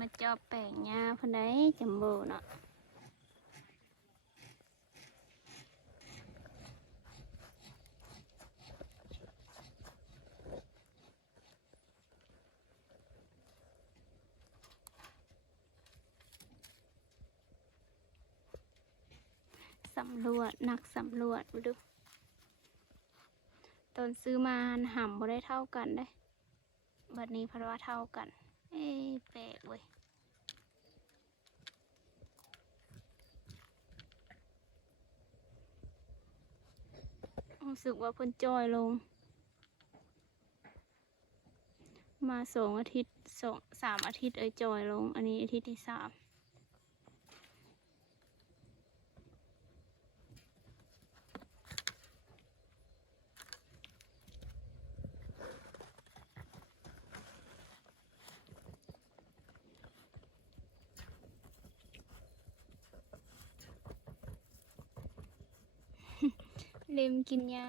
มาจอบแป้งหญ้าเพิ่นได้จัมโบ้เนาะสำรวจนักสำรวจดูตอนซื้อมาหำบ่ได้เท่ากันได้บัดนี้เพราะว่าเท่ากันเอ้แปลกเว้ยรู้สึกว่าเพิ่นจอยลงมา2 อาทิตย์3 อาทิตย์จอยลงอันนี้อาทิตย์ที่3เล็มกินหญ้า